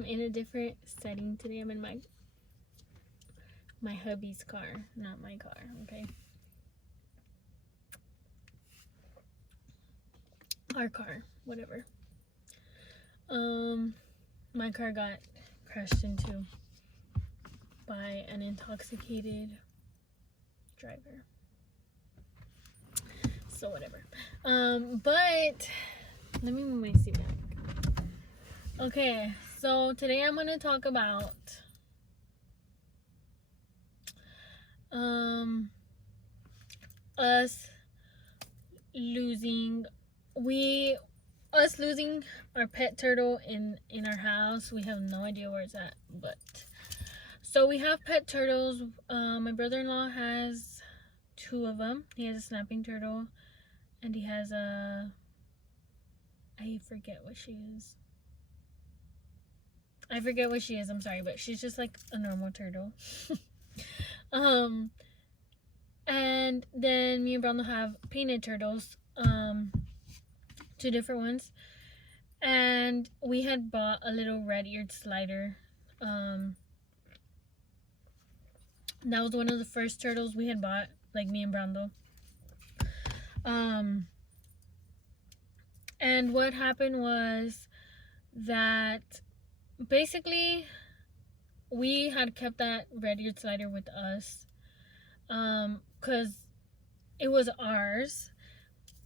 I'm in a different setting today. I'm in my hubby's car, not my car, okay? Our car, whatever. My car got crashed into by an intoxicated driver. So whatever. But let me move my seat back. Okay, so today I'm gonna talk about us losing our pet turtle in our house. We have no idea where it's at, but so we have pet turtles. My brother-in-law has 2 of them. He has a snapping turtle, and he has I forget what she is. I'm sorry, but she's just like a normal turtle. And then me and Brando have painted turtles, 2 different ones. And we had bought a little red-eared slider. That was one of the first turtles we had bought, like me and Brando. And what happened was that basically we had kept that red-eared slider with us because it was ours.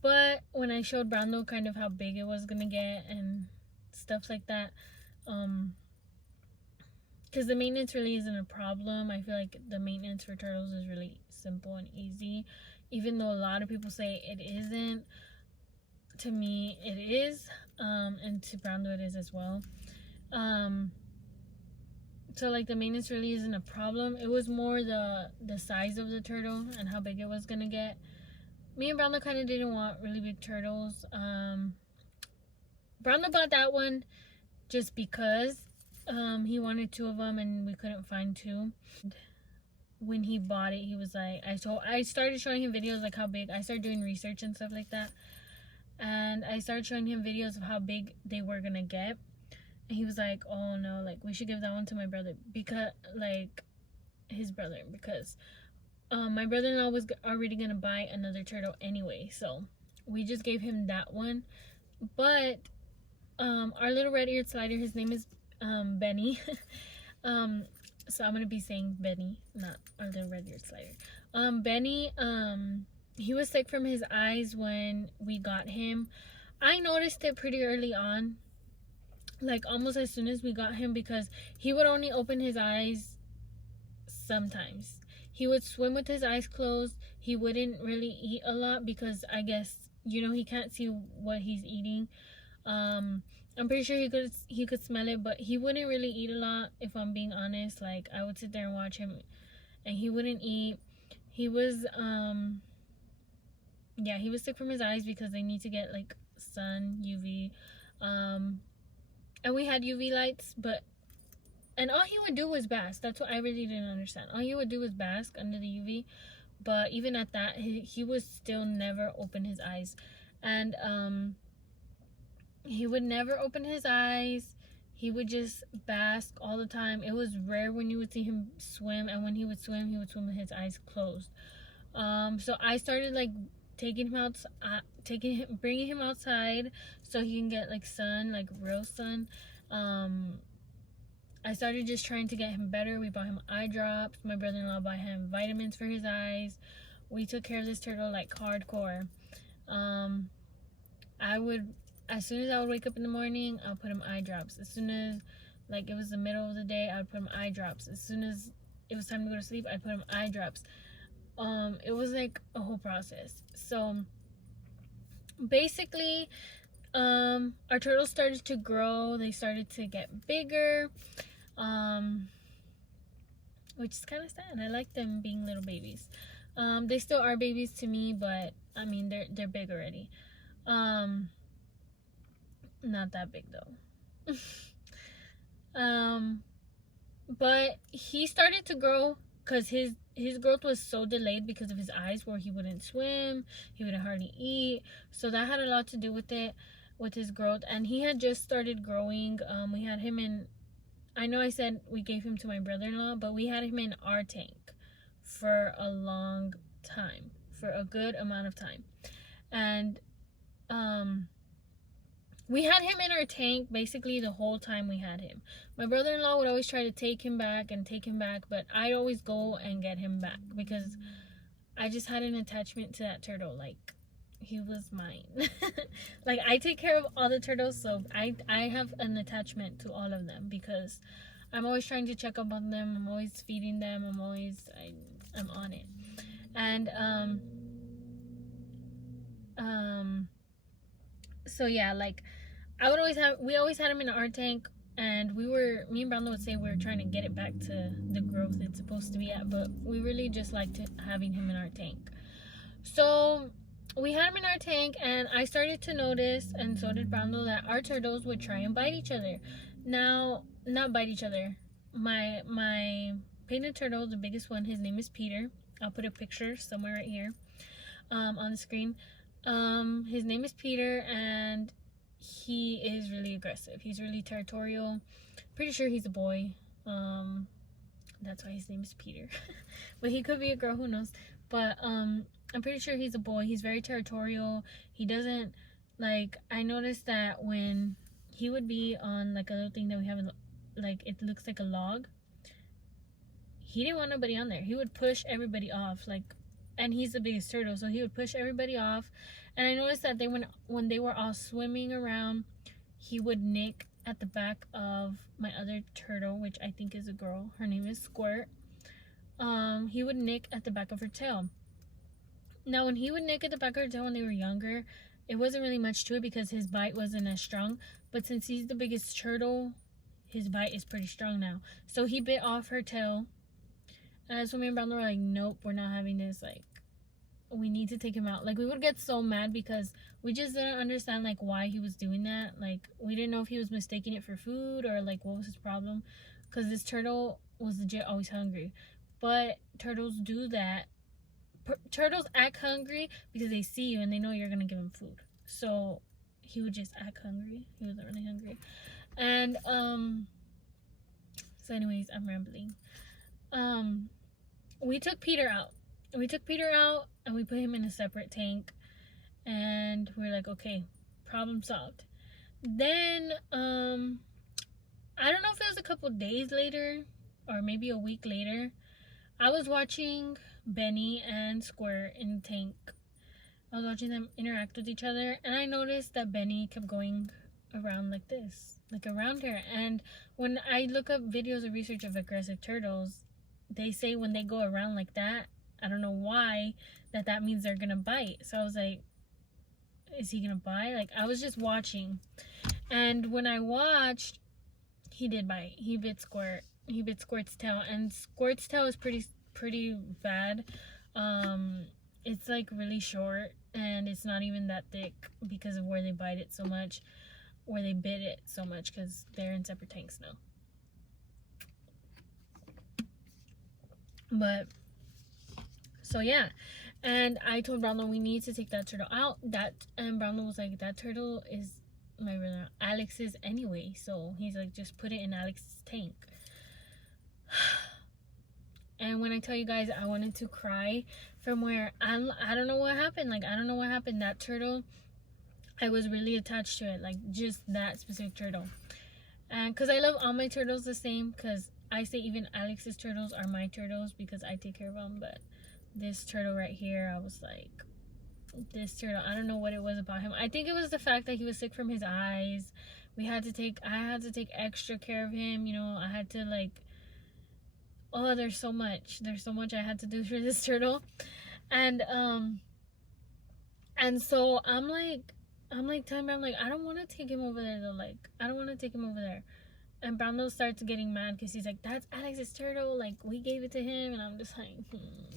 But when I showed Brando kind of how big it was gonna get and stuff like that, because the maintenance really isn't a problem. I feel like the maintenance for turtles is really simple and easy, even though a lot of people say it isn't. To me, it is, and to Brando it is as well. So like the maintenance really isn't a problem. It was more the size of the turtle and how big it was gonna get. Me and Brando kind of didn't want really big turtles. Brando bought that one just because he wanted 2 of them and we couldn't find 2. When he bought it, he was like, I started showing him videos like how big. I started doing research and stuff like that, and I started showing him videos of how big they were gonna get. And he was like, oh no, like we should give that one to my brother, because like his brother, because my brother-in-law was already gonna buy another turtle anyway, so we just gave him that one. But our little red-eared slider, his name is Benny. So I'm gonna be saying Benny, not our little red-eared slider. Benny, he was sick from his eyes when we got him. I noticed it pretty early on, like almost as soon as we got him, because he would only open his eyes sometimes. He would swim with his eyes closed. He wouldn't really eat a lot because I guess, you know, he can't see what he's eating. I'm pretty sure he could smell it, but he wouldn't really eat a lot, if I'm being honest. Like I would sit there and watch him and he wouldn't eat. He was yeah, he was sick from his eyes because they need to get like sun, UV, and we had UV lights, and all he would do was bask. That's what I really didn't understand. All he would do was bask under the UV. But even at that, he was still never open his eyes. And he would never open his eyes. He would just bask all the time. It was rare when you would see him swim. And when he would swim with his eyes closed. So I started like bringing him outside so he can get like sun, like real sun. I started just trying to get him better. We bought him eye drops. My brother-in-law bought him vitamins for his eyes. We took care of this turtle like hardcore. As soon as I would wake up in the morning, I'll put him eye drops. As soon as like it was the middle of the day, I'd put him eye drops. As soon as it was time to go to sleep, I'd put him eye drops. It was like a whole process. So basically, our turtles started to grow. They started to get bigger, which is kind of sad. I like them being little babies. They still are babies to me, but I mean they're big already. Not that big though. But he started to grow because his growth was so delayed because of his eyes, where he wouldn't swim, he wouldn't hardly eat. So that had a lot to do with it, with his growth. And he had just started growing. We had him in I know I said we gave him to my brother-in-law, but we had him in our tank for a long time, for a good amount of time. And we had him in our tank basically the whole time we had him. My brother-in-law would always try to take him back, but I'd always go and get him back because I just had an attachment to that turtle. Like, he was mine. Like, I take care of all the turtles, so I have an attachment to all of them because I'm always trying to check up on them. I'm always feeding them. I'm on it. And so yeah, like, we always had him in our tank, and me and Brando would say we were trying to get it back to the growth it's supposed to be at, but we really just liked having him in our tank. So we had him in our tank, and I started to notice, and so did Brando, that our turtles would try and bite each other. Now, not bite each other. My painted turtle, the biggest one, his name is Peter. I'll put a picture somewhere right here on the screen. His name is Peter, and he is really aggressive. He's really territorial. Pretty sure he's a boy. That's why his name is Peter. But he could be a girl, who knows. But I'm pretty sure he's a boy. He's very territorial. He doesn't, like, I noticed that when he would be on, like, a little thing that we have, like, it looks like a log, he didn't want nobody on there. He would push everybody off, like, and he's the biggest turtle, so he would push everybody off. And I noticed that when they were all swimming around, he would nick at the back of my other turtle, which I think is a girl. Her name is Squirt. He would nick at the back of her tail. Now, when he would nick at the back of her tail when they were younger, it wasn't really much to it because his bite wasn't as strong. But since he's the biggest turtle, his bite is pretty strong now. So he bit off her tail. And so me and Brandon were like, nope, we're not having this. Like, we need to take him out. Like, we would get so mad because we just didn't understand, like, why he was doing that. Like, we didn't know if he was mistaking it for food or, like, what was his problem. Because this turtle was legit always hungry. But turtles do that. Turtles act hungry because they see you and they know you're going to give them food. So, he would just act hungry. He wasn't really hungry. And, so anyways, I'm rambling. We took Peter out. And we put him in a separate tank. And we're like, okay, problem solved. Then, I don't know if it was a couple days later or maybe a week later, I was watching Benny and Squirt in the tank. I was watching them interact with each other, and I noticed that Benny kept going around like this, like around her. And when I look up videos of research of aggressive turtles, they say when they go around like that, I don't know why, that means they're gonna bite. So I was like, is he gonna bite? Like, I was just watching, and when I watched, he did bite. He bit Squirt. He bit Squirt's tail, and Squirt's tail is pretty bad. It's like really short, and it's not even that thick because of where they bit it so much, because they're in separate tanks now. But so yeah, and I told Brownlow we need to take that turtle out. And Brownlow was like, that turtle is my brother Alex's anyway, so he's like, just put it in Alex's tank. And when I tell you guys, I wanted to cry from where I don't know what happened. Like, I don't know what happened. That turtle, I was really attached to it, like just that specific turtle. And because I love all my turtles the same, because I say even Alex's turtles are my turtles because I take care of them. But this turtle right here, I was like, this turtle, I don't know what it was about him. I think it was the fact that he was sick from his eyes. I had to take extra care of him, you know. I had to, like, oh, there's so much I had to do for this turtle. And so I'm telling him, I don't want to take him over there though. Like, I don't want to take him over there. And Brando starts getting mad because he's like, that's Alex's turtle, like, we gave it to him. And I'm just like,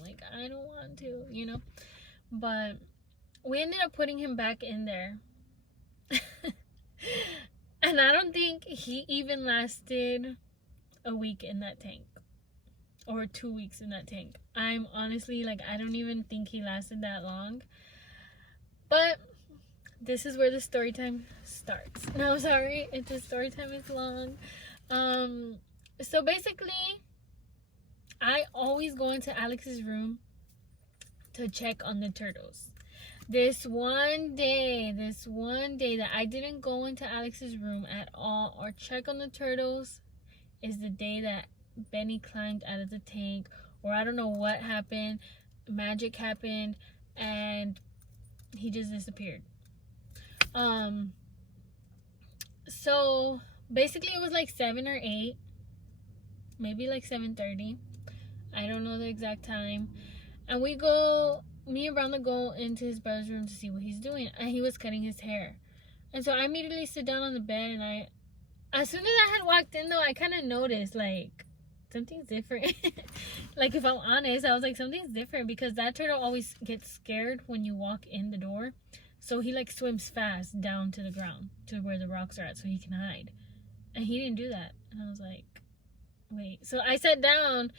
like, I don't want to, you know. But we ended up putting him back in there. And I don't think he even lasted a week in that tank. Or 2 weeks in that tank. I'm honestly, like, I don't even think he lasted that long. But this is where the story time starts. No, sorry, the story time is long. Um, so basically, I always go into Alex's room to check on the turtles. This one day that I didn't go into Alex's room at all or check on the turtles is the day that Benny climbed out of the tank, or I don't know what happened. Magic happened, and he just disappeared. Um, so basically, it was like 7 or 8, maybe like 7:30. I don't know the exact time. And me and Brenda go into his brother's room to see what he's doing, and he was cutting his hair. And so I immediately sit down on the bed, and as soon as I had walked in, though, I kind of noticed, like, something's different. Like, if I'm honest, I was like, something's different, because that turtle always gets scared when you walk in the door. So he, like, swims fast down to the ground, to where the rocks are at, so he can hide. And he didn't do that. And I was like, wait. So I sat down,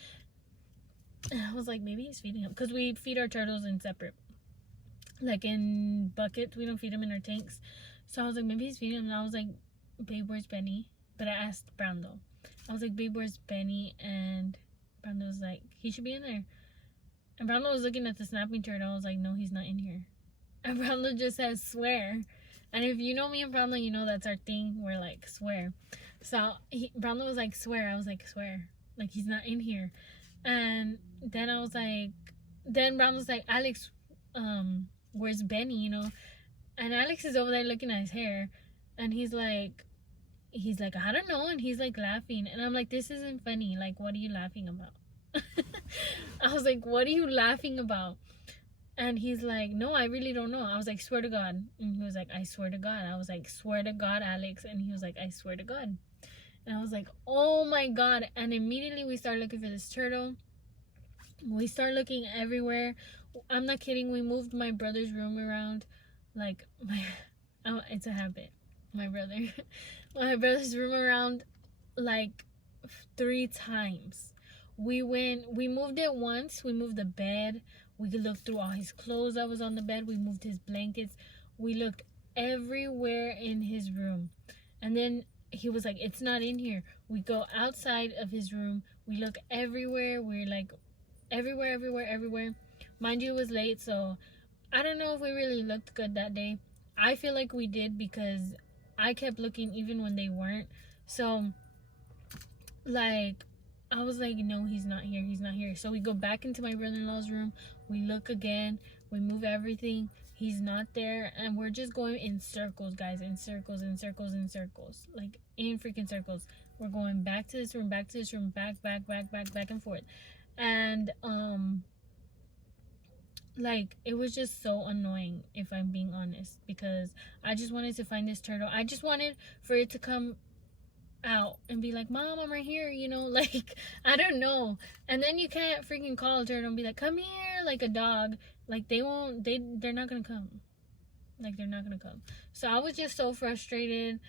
and I was like, maybe he's feeding him. Because we feed our turtles in separate, like, in buckets. We don't feed them in our tanks. So I was like, maybe he's feeding him. And I was like, babe, where's Benny? But I asked Brando. I was like, babe, where's Benny? And Brando was like, he should be in there. And Brando was looking at the snapping turtle. I was like, no, he's not in here. And Brando just says, swear. And if you know me and Brando, you know that's our thing. We're like, swear. So Brando was like, swear. I was like, swear. Like, he's not in here. And then I was like, then Brando was like, Alex, where's Benny, you know? And Alex is over there looking at his hair. And he's like, I don't know. And he's like laughing. And I'm like, this isn't funny. Like, what are you laughing about? I was like, what are you laughing about? And he's like, no, I really don't know. I was like, swear to God. And he was like, I swear to God. I was like, swear to God, Alex. And he was like, I swear to God. And I was like, oh my God. And immediately we started looking for this turtle. We started looking everywhere. I'm not kidding. We moved my brother's room around. Like, it's a habit. My brother's room around like 3 times. We moved it once. We moved the bed. We looked through all his clothes that was on the bed. We moved his blankets. We looked everywhere in his room. And then he was like, it's not in here. We go outside of his room. We look everywhere. We're like, everywhere. Mind you, it was late, so I don't know if we really looked good that day. I feel like we did, because I kept looking even when they weren't. So, like, I was like, no, he's not here. So we go back into my brother-in-law's room. We look again. We move everything. He's not there. And we're just going in circles, guys. In circles. Like, in freaking circles. We're going back to this room, back and forth. And, like, it was just so annoying, if I'm being honest. Because I just wanted to find this turtle. I just wanted for it to come out and be like, Mom, I'm right here, you know, like, I don't know. And then you can't freaking call a turtle and be like, come here, like a dog. Like, they're not gonna come. Like, they're not gonna come. So I was just so frustrated.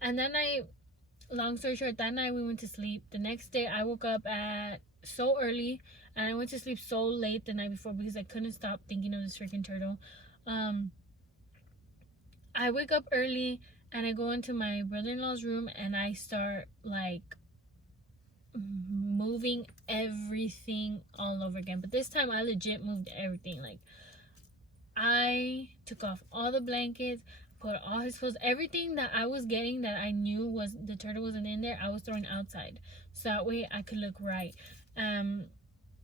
And then long story short, that night we went to sleep. The next day I woke up at so early, and I went to sleep so late the night before, because I couldn't stop thinking of this freaking turtle. I wake up early, and I go into my brother-in-law's room, and I start, like, moving everything all over again. But this time I legit moved everything. Like, I took off all the blankets, put all his clothes, everything that I was getting that I knew was the turtle wasn't in there, I was throwing outside, so that way I could look right.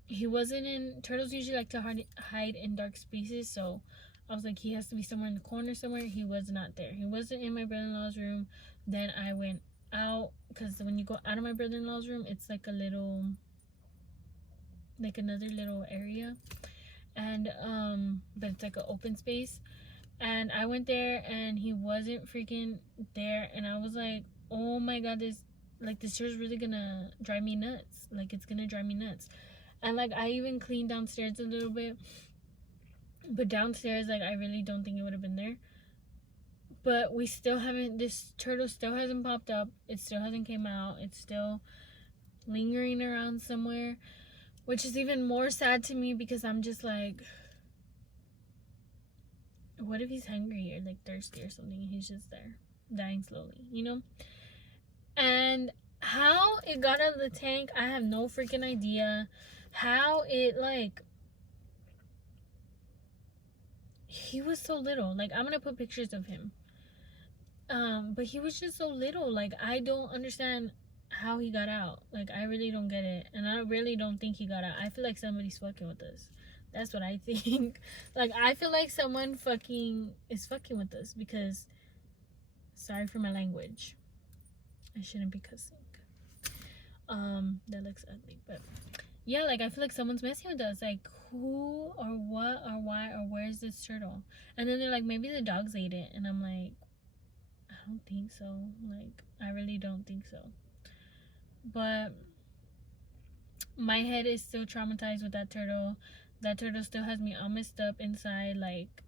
He wasn't in. Turtles usually like to hide in dark spaces, so I was like, he has to be somewhere in the corner somewhere. He was not there. He wasn't in my brother-in-law's room. Then I went out, because when you go out of my brother-in-law's room, it's like a little, like another little area, and but it's like an open space. And I went there, and he wasn't freaking there. And I was like, oh my God, this show's really gonna drive me nuts. Like, it's gonna drive me nuts. And, like, I even cleaned downstairs a little bit. But downstairs, like, I really don't think it would have been there. But this turtle still hasn't popped up. It still hasn't came out. It's still lingering around somewhere. Which is even more sad to me, because I'm just like, what if he's hungry or, like, thirsty or something, and he's just there, dying slowly, you know? And How it got out of the tank, I have no freaking idea. How it, like, he was so little. Like, I'm gonna put pictures of him. But he was just so little. Like, I don't understand how he got out. Like, I really don't get it. And I really don't think he got out. I feel like somebody's fucking with us. That's what I think. Like, I feel like someone is fucking with us because, sorry for my language, I shouldn't be cussing. That looks ugly, but yeah, like, I feel like someone's messing with us. Like, who or what or why or where's this turtle? And then they're like, maybe the dogs ate it. And I'm like, I don't think so. Like, I really don't think so. But my head is still traumatized with that turtle. That turtle still has me all messed up inside. Like,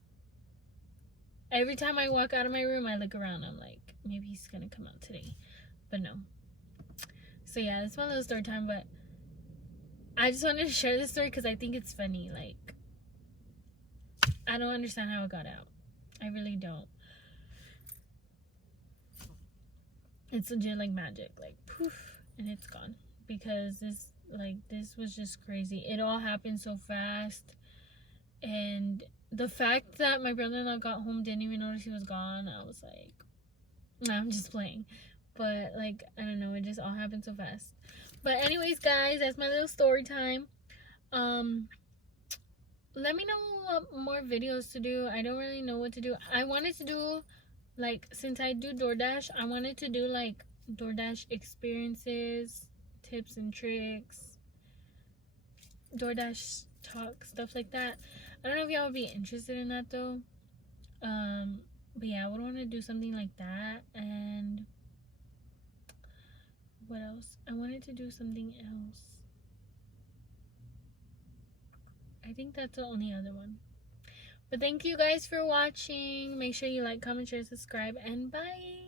every time I walk out of my room, I look around. I'm like, maybe he's gonna come out today. But no. So yeah, that's my little story time. But I just wanted to share this story because I think it's funny. Like, I don't understand how it got out. I really don't. It's legit like magic. Like, poof, and it's gone. Because this was just crazy. It all happened so fast. And the fact that my brother-in-law got home, didn't even notice he was gone, I was like, nah, I'm just playing. But, like, I don't know, it just all happened so fast. But anyways, guys, that's my little story time. Let me know what more videos to do. I don't really know what to do. I wanted to do, like, since I do DoorDash, I wanted to do, like, DoorDash experiences, tips and tricks, DoorDash talk, stuff like that. I don't know if y'all would be interested in that, though. But yeah, I would want to do something like that. And what else? I wanted to do something else. I think that's the only other one. But thank you guys for watching. Make sure you like, comment, share, subscribe, and bye.